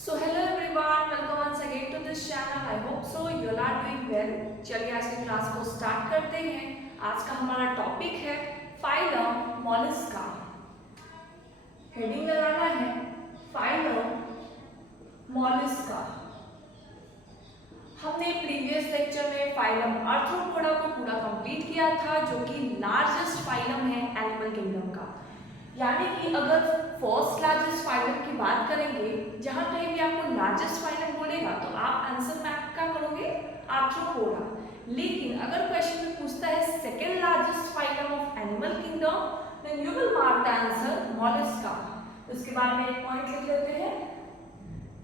So hello everyone, welcome once again to this channel. I hope so you all are doing well. चलिए आज की class को start करते हैं। आज का हमारा टॉपिक है फाइलम मोलस्का। हेडिंग लगाना है फाइलम मोलस्का। हमने प्रीवियस लेक्चर में फाइलम आर्थ्रोपोडा को पूरा कंप्लीट किया था, जो कि लार्जेस्ट फाइलम है एनिमल किंगडम का। यानी कि अगर फर्स्ट लार्जेस्ट फाइलम की बात करेंगे, जहां कहीं भी आपको लार्जेस्ट फाइलम बोलेगा तो आप आंसर में क्या करोगे, आर्थ्रोपोडा। लेकिन अगर क्वेश्चन में पूछता है second largest phylum of animal kingdom, then you will mark the answer Mollusca. उसके बारे में एक पॉइंट लिख लेते हैं,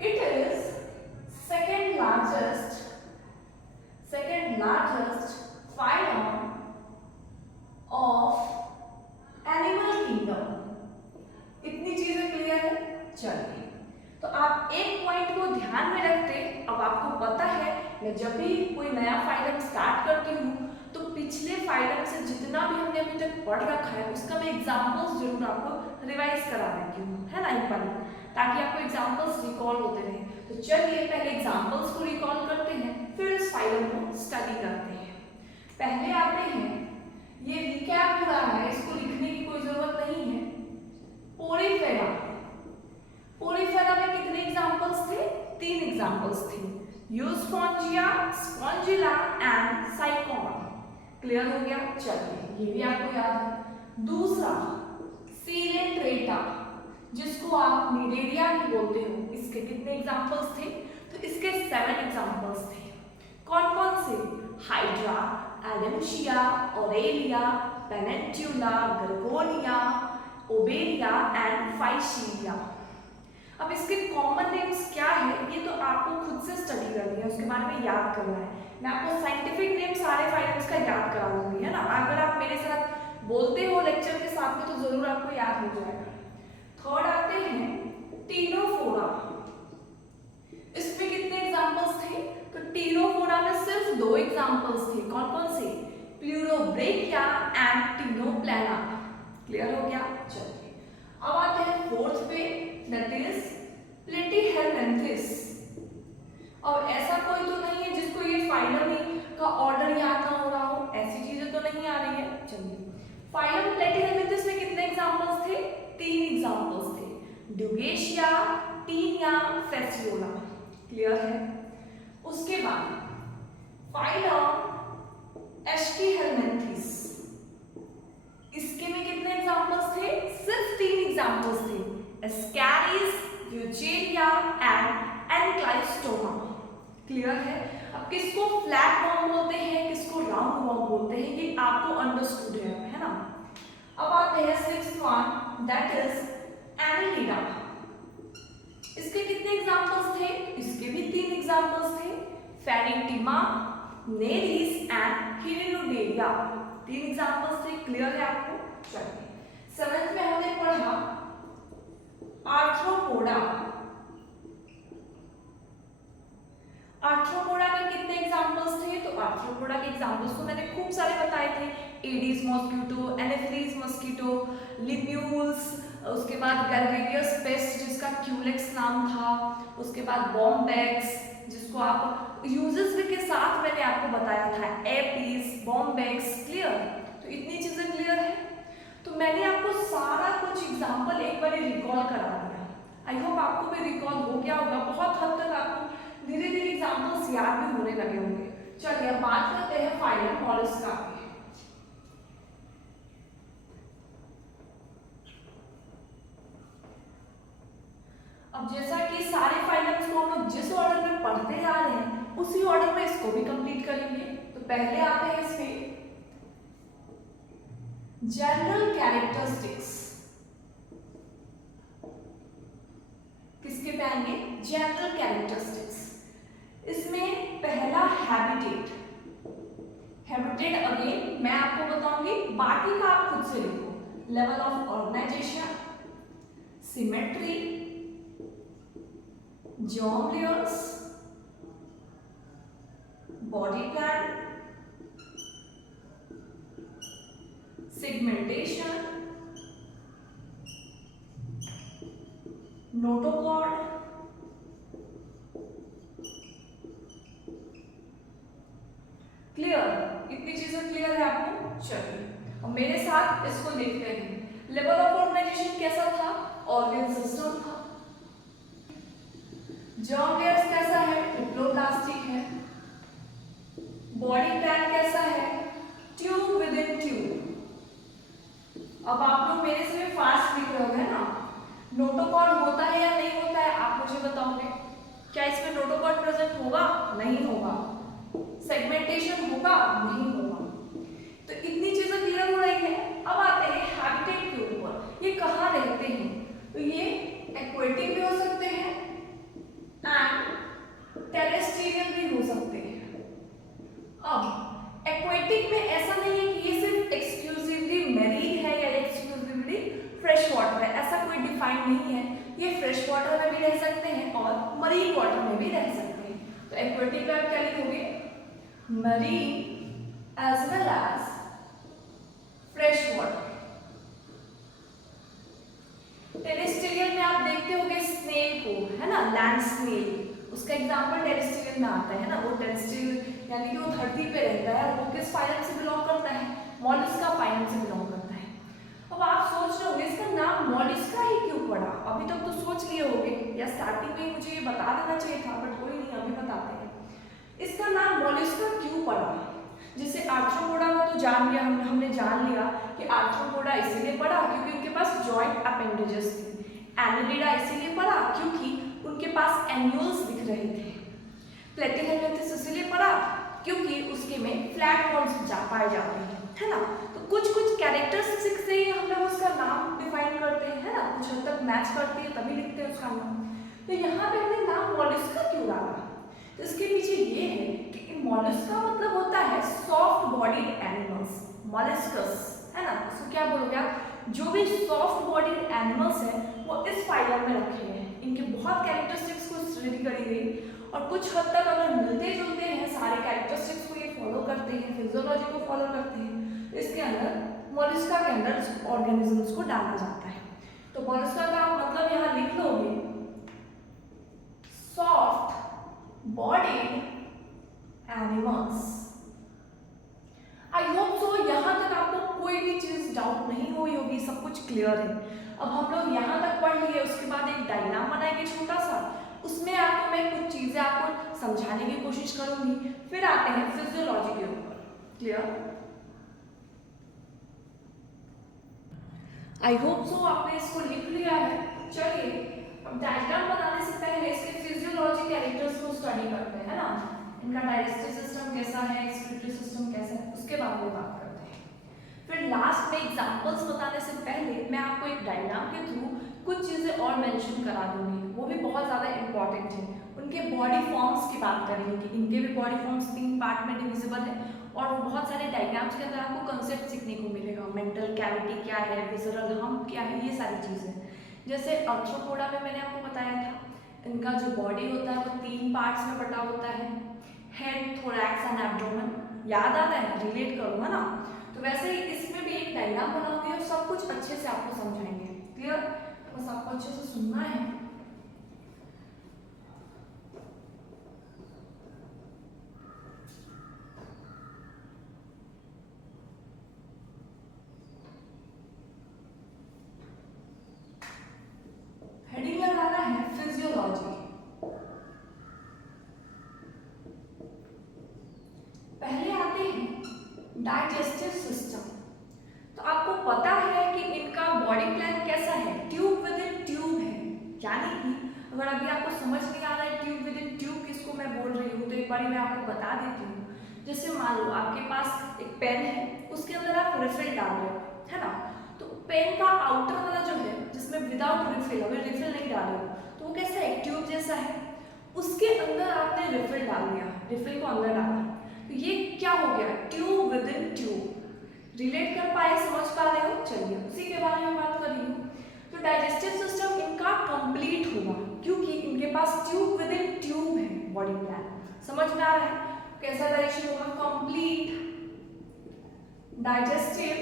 it is second largest phylum of animal kingdom. इतनी चीजें क्लियर है। चलिए, तो आप एक पॉइंट को ध्यान में रखते, अब आपको पता है मैं जब भी कोई नया फाइलम स्टार्ट करती हूँ तो पिछले फाइलम से जितना भी हमने अभी तक पढ़ रखा है उसका मैं एग्जांपल्स जरूर आपको रिवाइज करा देती हूँ, है ना, एक बार, ताकि आपको एग्जांपल्स रिकॉल होते रहे। तो चलिए पहले एग्जांपल्स को रिकॉल करते हैं, फिर इस फाइलम को स्टडी करते हैं। पहले आते हैं, ये रिकैप हो रहा है, इसको लिखने की कोई जरूरत नहीं है। पोरीफेरा, पोरीफेरा में कितने एग्जांपल्स थे? 3 एग्जांपल्स थे, यूस्पोंजिया, स्पॉन्जिला एंड साइकोन। क्लियर हो गया? चलिए ये भी आपको याद है। दूसरा सीलेंट्रेटा, जिसको आप निडेरिया भी बोलते हो, इसके कितने एग्जांपल्स थे? तो इसके 7 एग्जांपल्स थे। कौन कौन से? Hydra, Adamsia, Aurelia, Pennatula, Gorgonia, Obelia and Physalia. अब इसके कॉमन नेम्स क्या है ये तो आपको खुद से स्टडी करनी है, उसके बारे में याद करना है। मैं आपको साइंटिफिक नेम सारे फाइलम्स का याद करा दूंगी, है ना। अगर आप मेरे साथ बोलते हो लेक्चर के साथ में तो जरूर आपको याद हो जाएगा। थर्ड आते हैं टीनोफोरा। इसमें कितने एग्जांपल्स थे? तो टीनोफोरा में सिर्फ 2 एग्जांपल्स थे। कौन कौन से? Pleurobrachia and Ctenoplana. क्लियर हो गया? चलिए अब आते हैं फोर्थ पे, दैट इज प्लेटीहेलमिन्थेस। और ऐसा कोई तो नहीं है जिसको ये फाइलम ही का ऑर्डर याद ना हो रहा हो, ऐसी चीजें तो नहीं आ रही है। चलिए, फाइलम प्लेटीहेलमिन्थेस में कितने एग्जांपल्स थे? 3 एग्जांपल्स थे, ड्यूगेशिया, टीनिया, फेसियोला। क्लियर है? उसके बाद फाइलम एस्कीहेलमिन्थेस, इसके में कितने एग्जांपल्स थे? सिर्फ 3 एग्जांपल्स थे, एस्कैरिस, ब्यूचेरिया एंड एनक्लाइस्टोमा। क्लियर है? अब किसको फ्लैट वर्म बोलते हैं, किसको राउंड वर्म बोलते हैं, ये आपको अंडरस्टूड है ना। अब आते हैं 6th one, that is Annelida. इसके कितने एग्जांपल्स थे? इसके भी 3 एग्जांपल्स थे, फेरिटिमा, नेरिस एंड हिरिनोडेरिया। 3 एग्जांपल्स थे। क्लियर है आपको? चलिए, 7th में हमने पढ़ा आर्थ्रोपोडा। आर्थ्रोपोडा के कितने एग्जांपल्स थे? तो आर्थ्रोपोडा के एग्जांपल्स तो मैंने खूब सारे बताए थे, एडिस मॉस्किटो, एनाफिलीज मॉस्किटो, लिम्यूल्स, उसके बाद गैलरेगियस पेस्ट जिसका क्यूलेक्स नाम था, उसके बाद बॉम्बैक्स जिसको आप यूजेस के साथ मैंने आपको बताया था, एपीस, बॉम्बैक्स। क्लियर? तो इतनी चीजें क्लियर है। तो मैंने आपको सारा कुछ एग्जांपल एक बार रिकॉल करा दिया। आई होप आपको भी रिकॉल हो गया होगा, बहुत हद तक आपको धीरे धीरे एग्जांपल्स याद भी होने लगे होंगे। चलिए अब बात करते हैं फाइलम मोलस्का की। अब जैसा कि सारे फाइलम्स को हम लोग जिस ऑर्डर में पढ़ते आ रहे हैं उसी ऑर्डर में इसको भी कंप्लीट करेंगे। तो पहले आते हैं इसमें जनरल कैरेक्टरिस्टिक्स। किसके पे आएंगे? General characteristics. इसमें पहला हैबिटेट। हैबिटेट अगेन मैं आपको बताऊंगी, बाकी का आप खुद से लिखो। Level of organisation, symmetry, germ layers, body plan, segmentation, notochord, को देखते हैं। लेवल ऑफ ऑर्गेनाइजेशन कैसा था? ऑर्गन सिस्टम था। जर्म लेयर्स कैसा है? ट्रिप्लोप्लास्टिक है। बॉडी प्लान कैसा है? Tube with in tube. अब आप लोग मेरे से फास्ट लिख रहे होंगे ना, नोटोकॉर्ड होता है या नहीं होता है, आप मुझे बताओगे। क्या इसमें नोटोकॉर्ड प्रेजेंट होगा? नहीं होगा। सेगमेंटेशन होगा? नहीं होगा। तो इतनी चीजें क्लियर हो रही है। अब आते हैं हैबिटेट के ऊपर। ये कहाँ रहते हैं? तो ये एक्वेटिक भी हो सकते हैं एंड टेरेस्ट्रियल भी हो सकते हैं। अब एक्वेटिक में ऐसा नहीं है कि ये सिर्फ एक्सक्लूसिवली मैरीन है या एक्सक्लूसिवली फ्रेश वाटर है, ऐसा कोई डिफाइन नहीं है। ये फ्रेश वाटर में भी रह सकते हैं और मरीन वाटर में भी रह सकते हैं। तो एक्वेटिक में आप क्या लिखोगे? Marine as well as fresh water. Terrestrial में आप देखते होंगे स्नेल को, है ना, लैंड स्नेल, उसका एग्जांपल टेरेस्ट्रियल में आता है ना। वो टेरेस्ट्रियल यानी कि वो धरती पे रहता है। वो किस फाइलम से बिलोंग करता है? मॉलस्का फाइलम से बिलोंग करता है। अब आप सोच रहे होंगे इसका नाम मॉलस्का ही क्यों पड़ा? अभी तक तो सोच लिए होंगे या स्टार्टिंग में मुझे ये बता देना चाहिए था, बट कोई नहीं, अभी बताते हैं। इसका नाम मॉलस्का क्यों पड़ा? जैसे आर्थ्रोपोडा को तो जान लिया, हमने जान लिया कि आर्थ्रोपोडा इसीलिए पड़ा क्योंकि उनके पास जॉइंट अपेंडेजेस थे। एनिलिडा इसीलिए पड़ा क्योंकि उनके पास एन्यूल्स दिख रहे थे। प्लेटिहेल्मिन्थस इसलिए पड़ा क्योंकि उसके में फ्लैट बोन्स पाए जाते हैं, है ना। तो कुछ कुछ कैरेक्टरिस्टिक्स से ही हम लोग उसका नाम डिफाइन करते हैं, है ना, कुछ हद तक मैच करते हैं तभी लिखते हैं उसका नाम। तो यहाँ पे हमने नाम मॉलस्का क्यों डाला? तो इसके पीछे ये है कि मॉलस्का मतलब होता है सॉफ्ट बॉडीड एनिमल्स, मॉलस्कस, है ना। उसको क्या बोलोगे आप? जो भी सॉफ्ट बॉडीड एनिमल्स है वो इस फाइलम में रखे हैं। इनके बहुत कैरेक्टरिस्टिक्स को स्टडी करी गई और कुछ हद तक अगर मिलते जुलते हैं, सारे कैरेक्टरिस्टिक्स को ये फॉलो करते हैं, फिजियोलॉजी को फॉलो करते हैं, तो इसके अंदर मॉलस्का के अंदर ऑर्गेनिजम्स को डाला जाता है। तो मॉलस्का का मतलब यहाँ लिख लोगे soft bodied animals. I hope so यहाँ तक आपको कोई भी चीज डाउट नहीं हुई होगी, सब कुछ क्लियर है। अब हम लोग यहाँ तक पढ़ लिए, उसके बाद एक डायग्राम बनाएंगे छोटा सा, उसमें आपको मैं कुछ चीजें आपको समझाने की कोशिश करूंगी। फिर आते हैं फिजियोलॉजी के ऊपर। क्लियर? आई होप सो आपने इसको लिख लिया है। चलिए अब डायग्राम बनाने से पहले इसके फिजियोलॉजी कैरेक्टर्स को स्टडी करते हैं, है ना। इनका डाइजेस्टिव सिस्टम कैसा है, एक्सक्रीटरी सिस्टम कैसा है, उसके बारे में बात करते हैं। फिर लास्ट में एग्जांपल्स बताने से पहले मैं आपको एक डायग्राम के थ्रू कुछ चीज़ें और मेंशन करा दूंगी, वो भी बहुत ज़्यादा इंपॉर्टेंट है। उनके बॉडी फॉर्म्स की बात करेंगे कि इनके भी बॉडी फॉर्म्स 3 पार्ट में डिविजिबल है और बहुत सारे डायग्राम्स के अंदर आपको कंसेप्ट सीखने को मिलेगा। मेंटल कैविटी क्या है, विसरल हम्प क्या है, ये सारी चीज़ें। जैसे आर्थ्रोपोडा में मैंने आपको बताया था, इनका जो बॉडी होता है वो 3 पार्ट्स में बटा होता है, हेड, थोरैक्स एंड एब्डोमेन। याद आ रहा है? रिलेट करूँगा ना। तो वैसे ही इसमें भी एक डायग्राम बनाऊंगी और सब कुछ अच्छे से आपको समझाएंगे। क्लियर? बस आपको अच्छे से सुनना है। हेडिंग लगाना है फिजियोलॉजी। पहले आते हैं डाइजेस्टिव सिस्टम। तो आपको पता है कि इनका बॉडी प्लान कैसा है? ट्यूब विद इन ट्यूब है। यानी कि अगर अभी आपको समझ नहीं आ रहा है ट्यूब विद इन ट्यूब किसको मैं बोल रही हूँ, तो एक बार मैं आपको बता देती हूँ। जैसे मान लो आपके पास एक पेन है, उसके अंदर आप रिफिल डाल रहे हो, है ना। तो पेन का आउटर वाला जो है, जिसमें विदाउट रिफिल, अगर रिफिल नहीं डाले हो तो वो कैसा है? ट्यूब जैसा है। उसके अंदर आपने रिफिल डाल दिया, रिफिल को अंदर डाला, तो ये क्या हो गया? Tube with in tube. Relate कर पाए, समझ पा रहे हो? चलिए उसी के बारे में बात कर रही हूँ। तो डाइजेस्टिव सिस्टम इनका कंप्लीट होगा क्योंकि इनके पास ट्यूब विद इन ट्यूब है बॉडी प्लान। समझ में आ रहा है? कैसा डाइजेशन होगा? Complete digestive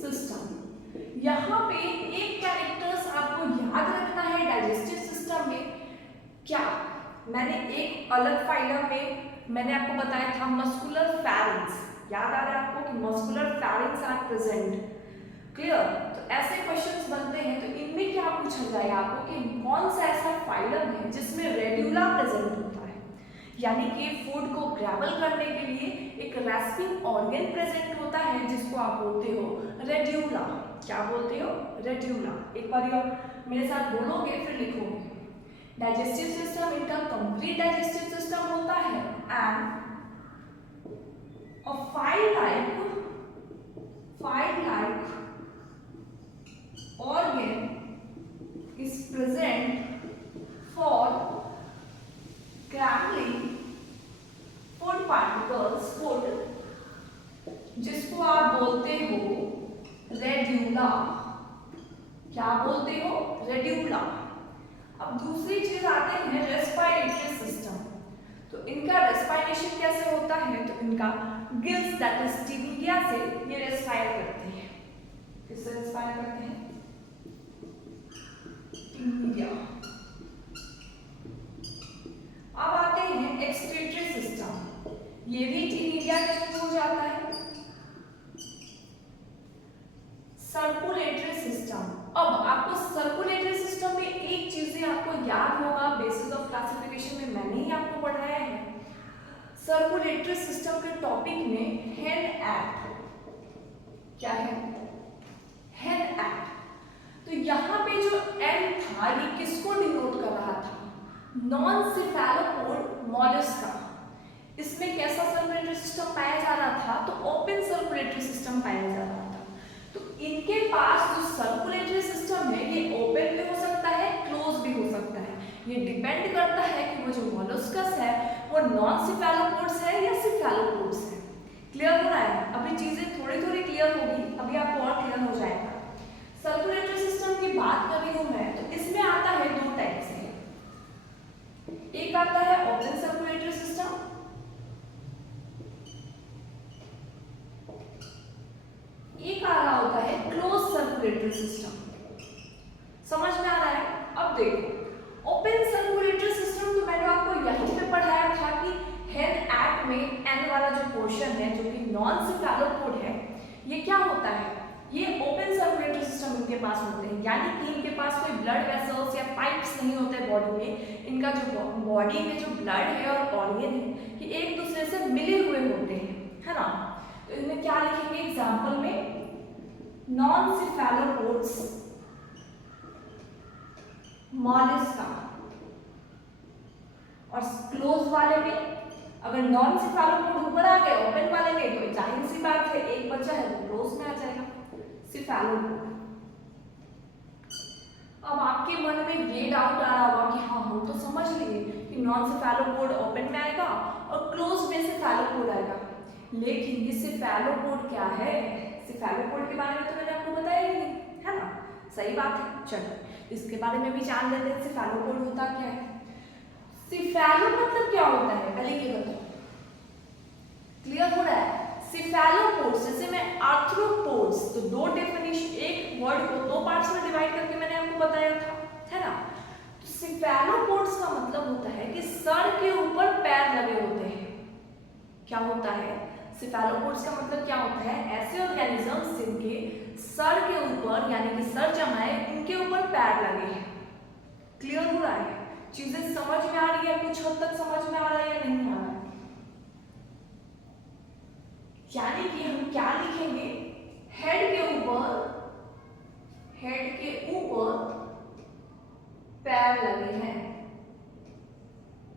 system. यहाँ पे एक कैरेक्टर्स आपको याद रखना है डाइजेस्टिव सिस्टम में। क्या? मैंने एक अलग फाइलम में मैंने आपको बताया था मस्कुलर फैरिंग्स। याद आ रहा है आपको कि muscular pharynx are present. Clear? तो ऐसे क्वेश्चंस बनते हैं, तो इनमें क्या पूछा जाएगा आपको कि कौन सा ऐसा फाइलम है जिसमें रेड्यूला प्रेजेंट होता है, यानी कि फूड को ग्रैबल करने के लिए एक रेस्पिंग ऑर्गन प्रेजेंट होता है जिसको आप बोलते हो रेड्यूला। क्या बोलते हो? रेड्यूला। एक बार ये मेरे साथ बोलोगे फिर लिखोगे। डाइजेस्टिव सिस्टम इनका कंप्लीट डाइजेस्टिव सिस्टम होता है and a file-like organ is present for crackling food particles, food, जिसको आप बोलते हो रेड्यूला। क्या बोलते हो? रेड्यूला। अब दूसरी चीज आते हैं रेस्पिरेटरी सिस्टम। तो इनका रेस्पिरेशन कैसे होता है? तो इनका गिल्स दैट इज टिबिया से ये रेस्पायर करते हैं। किससे रेस्पायर करते हैं? टिबिया। अब आते हैं एक्सक्रीटरी सिस्टम। ये भी टिबिया के थ्रू हो जाता है। Circulatory system. अब आपको सर्कुलेटरी सिस्टम में एक चीज आपको याद होगा, बेसिस ऑफ क्लासिफिकेशन में मैंने ही आपको पढ़ाया है। सर्कुलेटरी सिस्टम के टॉपिक में हेन एक्ट। क्या है? हेन एक्ट। तो यहाँ पे जो एन था ये किसको डिनोट कर रहा था? Non cephalopod Mollusca. इसमें कैसा सर्कुलेटरी सिस्टम पाया जा रहा था? तो ओपन सर्कुलेटरी सिस्टम पाया जा रहा था। तो इनके पास जो सर्कुलेटरी सिस्टम है ये ओपन भी हो सकता है, क्लोज भी हो सकता है। ये डिपेंड करता है कि वो जो मोलस्कस है वो नॉन सिफेलोपोड्स है या सिफेलोपोड्स है। क्लियर हो रहा है? अभी चीजें थोड़ी थोड़ी क्लियर होगी, अभी आपको और क्लियर हो जाएगा। सर्कुलेटरी सिस्टम की बात कर रही हूं मैं, तो इसमें आता है दो टाइप से। एक आता है ओपन सर्कुलेटरी सिस्टम, एक आ रहा होता है क्लोज सर्कुलेटरी सिस्टम। समझ में आ रहा है? अब देखो ओपन सर्कुलेटरी सिस्टम तो मैंने आपको यहीं पे पढ़ाया था कि हेन एक्ट में एन वाला जो पोर्शन है जो कि नॉन सिफेलोपोड है, ये क्या होता है? ये ओपन सर्कुलेटरी सिस्टम इनके पास होते हैं, यानी कि इनके पास कोई ब्लड वेसल्स या पाइप्स नहीं होते बॉडी में। इनका जो बॉडी में जो ब्लड है और ऑर्गन है ये एक दूसरे से मिले हुए होते हैं, है ना? तो इनमें क्या लिखेंगे एग्जाम्पल में? Non cephalopods Mollusca. और क्लोज वाले में अगर नॉन सिफेलोपोड ऊपर आ गए ओपन वाले में तो जाहिर सी बात है एक बच्चा है वो क्लोज में आ जाएगा, सिफेलोपोड। अब आपके मन में ये डाउट आ रहा होगा कि हाँ हम तो समझ लिए कि नॉन सिफेलोपोड ओपन में आएगा और क्लोज में सिफेलोपोड आएगा, लेकिन ये सिफेलोपोड क्या है? सिफेलोपोड के बारे में तो मैंने आपको बताया ही नहीं, है ना? सही बात है। चलो इसके बारे में भी जान लेते हैं, सिफेलोपोड होता क्या है। सिफेलो मतलब क्या होता है पहले ये बताओ, क्लियर हो रहा है? सिफेलोपोड्स जैसे मैं आर्थ्रोपोड्स, तो दो डेफिनेशन, एक वर्ड को दो पार्ट्स में डिवाइड करके मैंने आपको बताया था, है ना? तो सिफेलोपोड्स का मतलब होता है कि सर के ऊपर पैर लगे होते हैं। क्या होता है? सिफेलोपोड्स का मतलब क्या होता है? ऐसे ऑर्गेनिजम्स जिनके सर के ऊपर यानी कि सर जहाँ है उनके ऊपर पैर लगे हैं। क्लियर हो रहा है? चीजें समझ में आ रही है? कुछ हद तक समझ में आ रहा है या नहीं आ रहा है? यानी कि हम क्या लिखेंगे? हेड के ऊपर पैर लगे हैं।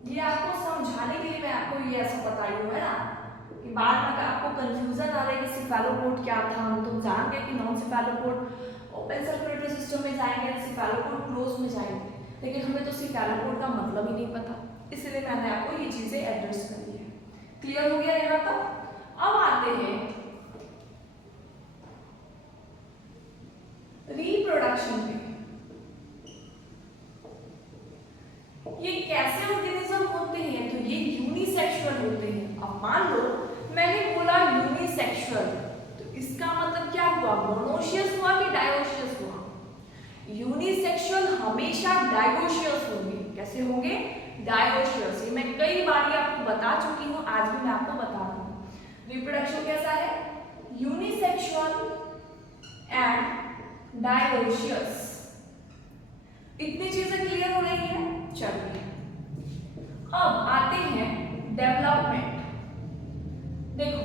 ये आपको समझाने के लिए मैं आपको ये ऐसा बता रही हूँ, है ना? कि बाद में अगर आपको कंफ्यूजन आ रहा है कि सिफेलोपोड क्या था, हम तो जान गए कि non cephalopod open circulatory system में जाएंगे, सिफेलोपोड क्लोज में जाएंगे, लेकिन हमें तो सिफेलोपोड का मतलब ही नहीं पता, इसलिए मैंने आपको ये चीजें एड्रेस करी है। क्लियर हो गया यहाँ तक? अब आते हैं रिप्रोडक्शन पे। ये कैसे ऑर्गेनिज्म होते हैं? तो ये यूनिसेक्सुअल होते हैं। अब मान लो मैंने बोला यूनिसेक्सुअल, तो इसका मतलब क्या हुआ? मोनोशियस हुआ कि डायोशियस हुआ? यूनिसेक्सुअल हमेशा डायोशियस होंगे। कैसे होंगे? डायोशियस। ये मैं कई बार आपको बता चुकी हूँ, आज भी मैं आपको बता दूँ। रिप्रोडक्शन कैसा है? Unisexual and dioecious. इतनी चीजें क्लियर हो रही है। चलिए अब आते हैं डेवलपमेंट। देखो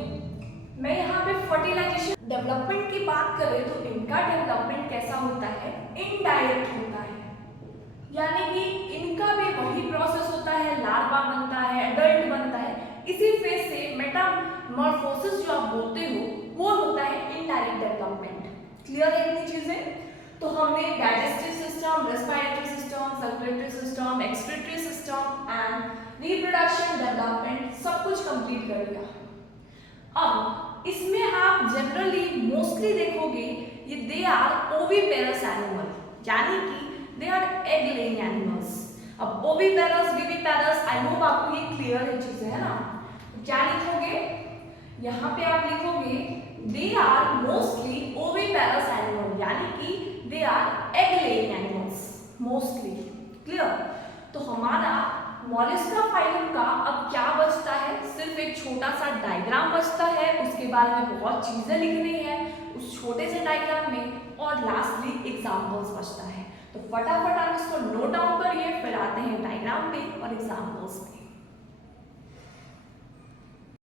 मैं यहाँ पे फर्टिलाइजेशन डेवलपमेंट की बात करें तो इनका डेवलपमेंट कैसा होता है, इनडायरेक्ट होता है, यानी कि इनका भी वही प्रोसेस होता है, लार्वा बनता है, एडल्ट बनता है, इसी फेज से मेटामॉर्फोसिस जो आप बोलते हो वो होता है इनडायरेक्ट डेवलपमेंट। क्लियर है इतनी चीजें? तो हमने digestive system, respiratory system, circulatory system, excretory system and reproduction development सब कुछ कंप्लीट कर लिया। अब इसमें आप जनरली मोस्टली देखोगे ये दे आर ओविपेरस एनिमल, यानी कि they are egg laying animals. अब ओविपेरस, विविपेरस, आई होप आपको ये क्लियर है चीजें, है ना? तो क्या लिखोगे यहाँ पे, आप लिखोगे they are mostly oviparous animal, यानी कि they are egg laying animals mostly. Clear? तो हमारा मॉलिस्का फाइलम का अब क्या बचता है, सिर्फ एक छोटा सा डायग्राम बचता है, उसके बाद में बहुत चीजें लिखनी है उस छोटे से डायग्राम में, और लास्टली एग्जांपल्स बचता है। तो फटाफट आप इसको नोट डाउन करिए, फिर आते हैं डायग्राम पे और एग्जांपल्स पे।